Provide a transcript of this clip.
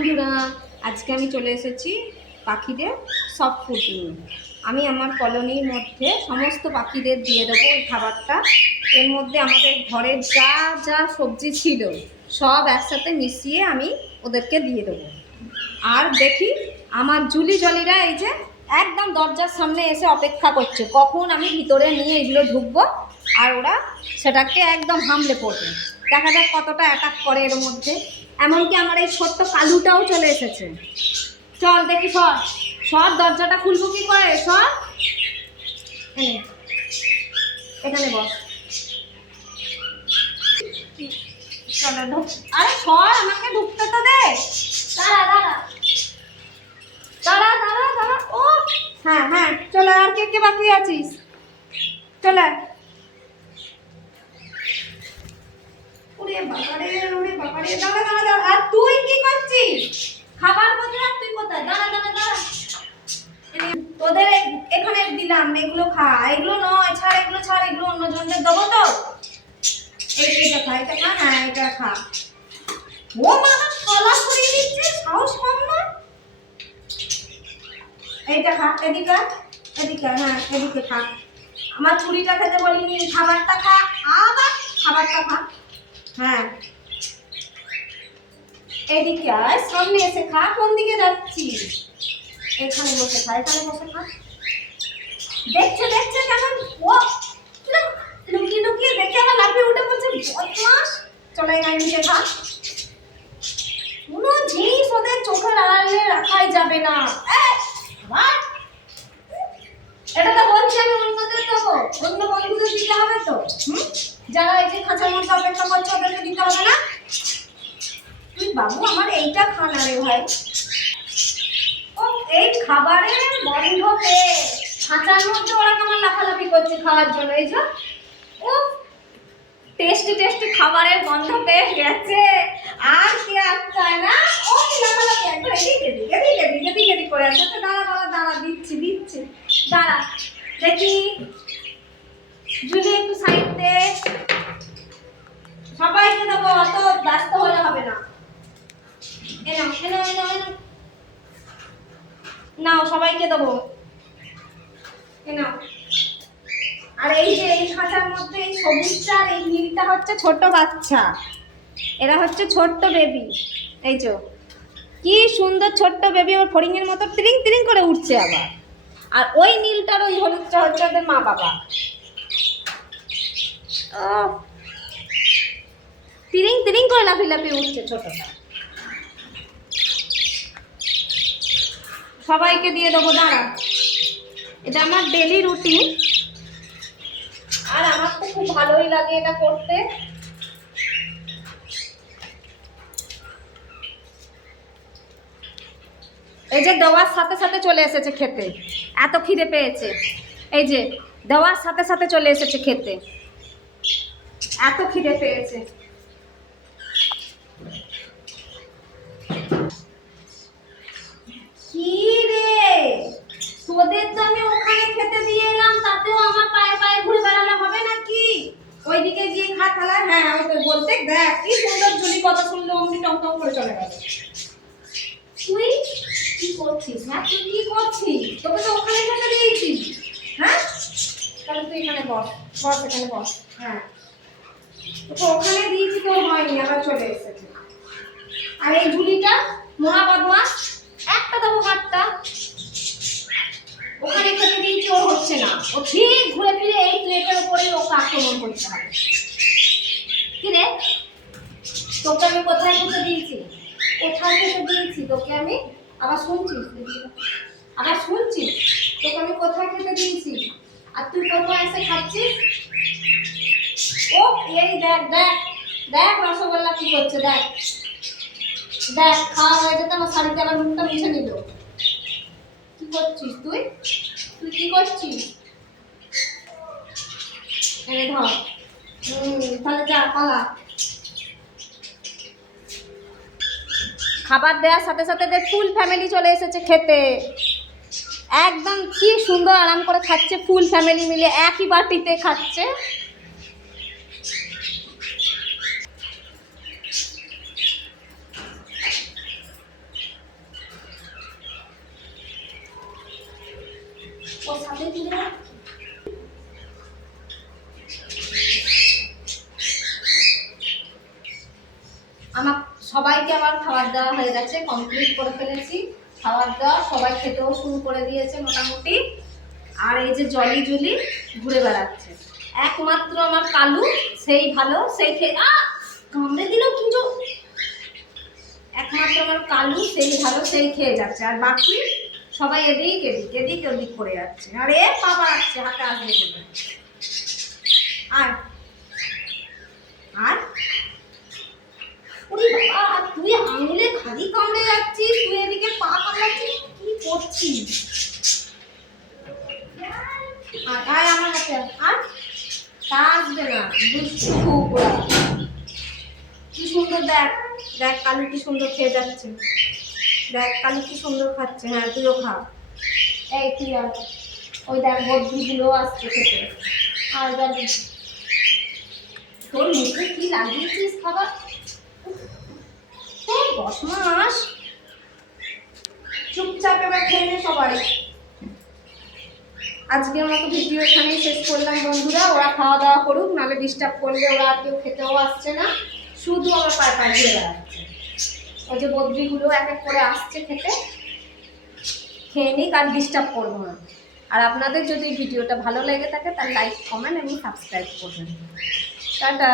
বন্ধুরা, আজকে আমি চলে এসেছি পাখিদের সফট ফুড নিয়ে। আমি আমার কলোনির মধ্যে সমস্ত পাখিদের দিয়ে দেবো এই খাবারটা। এর মধ্যে আমাদের ঘরের যা যা সবজি ছিল সব একসাথে মিশিয়ে আমি ওদেরকে দিয়ে দেবো। আর দেখি আমার জুলি জলিরা এই যে একদম দরজার সামনে এসে অপেক্ষা করছে কখন আমি ভিতরে নিয়ে এগুলো ঢুকবো আর ওরা সেটাকে একদম হামলে পড়বে। দেখা যাক কতটা অ্যাটাক করে এর মধ্যে। এমনকি আমার এই ছোট্ট কালুটাও চলে এসেছে। চল দেখি সর সর, দরজাটা খুলবো কি করে? সর, এখানে বস। চলো ঢুক। আরে সর, আমাকে ঢুকতে তো দে। দাঁড়া দাঁড়া দাঁড়া দাঁড়া দাঁড়া। ও হ্যাঁ হ্যাঁ, চলে। আর কে কে বাকি আছিস? চলে। ওরে বাবারে, ওরে বাবারে, দাঁড়া দাঁড়া দাঁড়া। আর তুই কি করছিস? খাবার কোথায়? তুই কোথায়? দাঁড়া দাঁড়া দাঁড়া। তোদের এখানে দিলাম, এগুলো খা। এগুলো নয়, ছাড় এগুলো, ছাড় এগুলো, অন্য জনদের দেবো তো। এইটা খা, এটা খা। হ্যাঁ এটা খা। ও মা, কলা ছড়িয়ে দিচ্ছে, সাহস কম না। এইটা খা, এদিকে এদিকে, হ্যাঁ এদিকে খা। আমার ছুরিটা খেতে বলিনি, খাবারটা খা। আবার খাবারটা খা। হ্যাঁ এদিকে আয়, সামনে এসে খা। কোন দিকে যাচ্ছিস? এখানে বসে খা, এখানে বসে খা। দেখছে দেখছে কেমন ও লুকিয়ে লুকিয়ে দেখে আবার লাফিয়ে উঠে বলছে বদমাস। চলে গায়ে নিচে খা। কোনো জিনিস ওদের চোখের আড়ালে রাখাই যাবে না। এটা তো বলছি আমি অন্যদের দেবো, অন্য বন্ধুদের দিতে হবে তো। যারা এই যে খাঁচার মধ্যে অপেক্ষা করছে ওদেরকে দিতে হবে না? তুই বাবু আমার এইটা খানা রে ভাই। ও এই খাবারের গন্ধ পেয়ে খাঁচার মধ্যে ওরা কেমন লাফালাফি করছে খাওয়ার জন্য। এই যে ও টেস্টি টেস্টি খাবারের গন্ধ পেয়ে গেছে, আর কি আটকায় না। ও লাফালাফি একবার এদিকে দিকে দিকে দিকে দিকে দিকে করে আছে। দাঁড়া দাঁড়া দাঁড়া, দিচ্ছি দিচ্ছি, দাঁড়া দেখি। জুলি একটু সাইড দে, সবাইকে দেবো, অত ব্যস্ত হলে হবে না। এনাও এনাও এনাও এনাও, নাও সবাইকে দেবো, এনাও। আর এই যে এই খাঁচার মধ্যে এই সবুজটা আর এই নীলটা হচ্ছে ছোট বাচ্চা, এরা হচ্ছে ছোট্ট বেবি। এই যে কি সুন্দর ছোট্ট বেবি, ওর ফড়িংয়ের মতো তিরিং তিরিং করে উঠছে আবার। আর ওই নীলটার ওই হলুদটা হচ্ছে ওদের মা বাবা। ও তিরিং তিরিং করে লাফিয়ে লাফিয়ে উঠছে ছোটটা। সবাইকে দিয়ে দেবো, দাঁড়া। এটা আমার ডেলি রুটিন, আর আমার তো খুব ভালোই লাগে এটা করতে। এই যে দেওয়ার সাথে সাথে চলে এসেছে খেতে, এত খিদে পেয়েছে। এই যে দেওয়ার সাথে সাথে চলে এসেছে খেতে, এত খিদে পেয়েছে। কি রে, তোদের তো আমি ওখানে খেতে দিয়ে এলাম, তাতেও আমার পায়ে পায়ে ঘুরে বেড়ানো হবে নাকি? ওইদিকে গিয়ে খা থালা। হ্যাঁ ওই তো বলতে দেখ কি সুন্দর জুলি কথা শুনলো, অমনি টমটম করে চলে গেল। তুই কি করছিস? হ্যাঁ তুই কি করছিস? তোকে তো ওখানে খেতে দিয়েছি। হ্যাঁ তাহলে তুই এখানে বস, বস এখানে বস। হ্যাঁ তোকে ওখানে দিয়েছি, তোর হয়নি, আবার চলে এসেছে। আর এই ঝুলিটা মহা বদমাস, একটা দেবো হাতটা। ওখানে খেতে দিয়েছি, ওর হচ্ছে না। ও ঠিক ঘুরে ফিরে এই প্লেটের উপরেই ওকে আক্রমণ করতে হবে। কি রে, তোকে আমি কোথায় খেতে দিয়েছি? কোথায় খেতে দিয়েছি তোকে আমি? আবার শুনছিস? আবার শুনছিস তোকে আমি কোথায় খেতে দিয়েছি? আর তুই কোথায় এসে খাচ্ছিস? ও এই দেখ দেখ দেখ রসগোল্লা কি করছে, দেখ দেখ। খাওয়া হয়ে যেতে আমার শাড়িতে আবার মুখটা মুছে নিল। কি করছিস তুই? তুই কি করছিস? এনে ধর। তাহলে যা পালা। খাবার দেওয়ার সাথে সাথে ফুল ফ্যামিলি চলে এসেছে খেতে। একদম কি সুন্দর আরাম করে খাচ্ছে, ফুল ফ্যামিলি মিলে একই বাটিতে খাচ্ছে। ওর সাথে তুলে দাও। আমার সবাইকে আমার খাবার দেওয়া হয়ে গেছে, কমপ্লিট করে ফেলেছি খাবার দেওয়া, সবাই খেতেও শুরু করে দিয়েছে মোটামুটি। আর এই যে জলি জুলি ঘুরে বেড়াচ্ছে, একমাত্র আমার কালু সেই ভালো, সেই খেয়ে কামড়ে দিল কিন্তু, একমাত্র আমার কালু সেই ভালো, সেই খেয়ে যাচ্ছে, আর বাকি সবাই এদিক এদিক এদিক ওদিক করে যাচ্ছে। আর এ পা বাড়াচ্ছে, হাতে আসবে বলে। আর আর ওরে বাবা, তুই আঙুলে খালি কামড়ে যাচ্ছিস, তুই এদিকে পা কামড়াচ্ছিস, কি করছিস? আর আমার কাছে আর তা আসবে না, দুষ্টু কুকুরা। কি সুন্দর, দেখ দেখ কালু কি সুন্দর খেয়ে যাচ্ছে, দেখ কালু কি সুন্দর খাচ্ছে। হ্যাঁ তুইও খা, এই তুই আর ওই দেখ বদ্রিগুলো আসছে খেতে। আর যাবি তোর মুখে কি লাগিয়েছিস খাবার? 10 মাস চুপচাপ এবার খেয়ে নে সবাই। আজকের মতো ভিডিও এখানেই শেষ করলাম বন্ধুরা, ওরা খাওয়া দাওয়া করুক, নাহলে ডিস্টার্ব করলে ওরা আর কেউ খেতেও আসছে না, শুধু আমার পায়ে পায়ে ঘুরে বেড়াচ্ছে। ওই যে বদ্রিগুলো এক এক করে আসছে খেতে, খেয়ে নিক, আর ডিস্টার্ব করবো না। আর আপনাদের যদি ভিডিওটা ভালো লেগে থাকে তাহলে লাইক, কমেন্ট এবং সাবস্ক্রাইব করবেন। টাটা।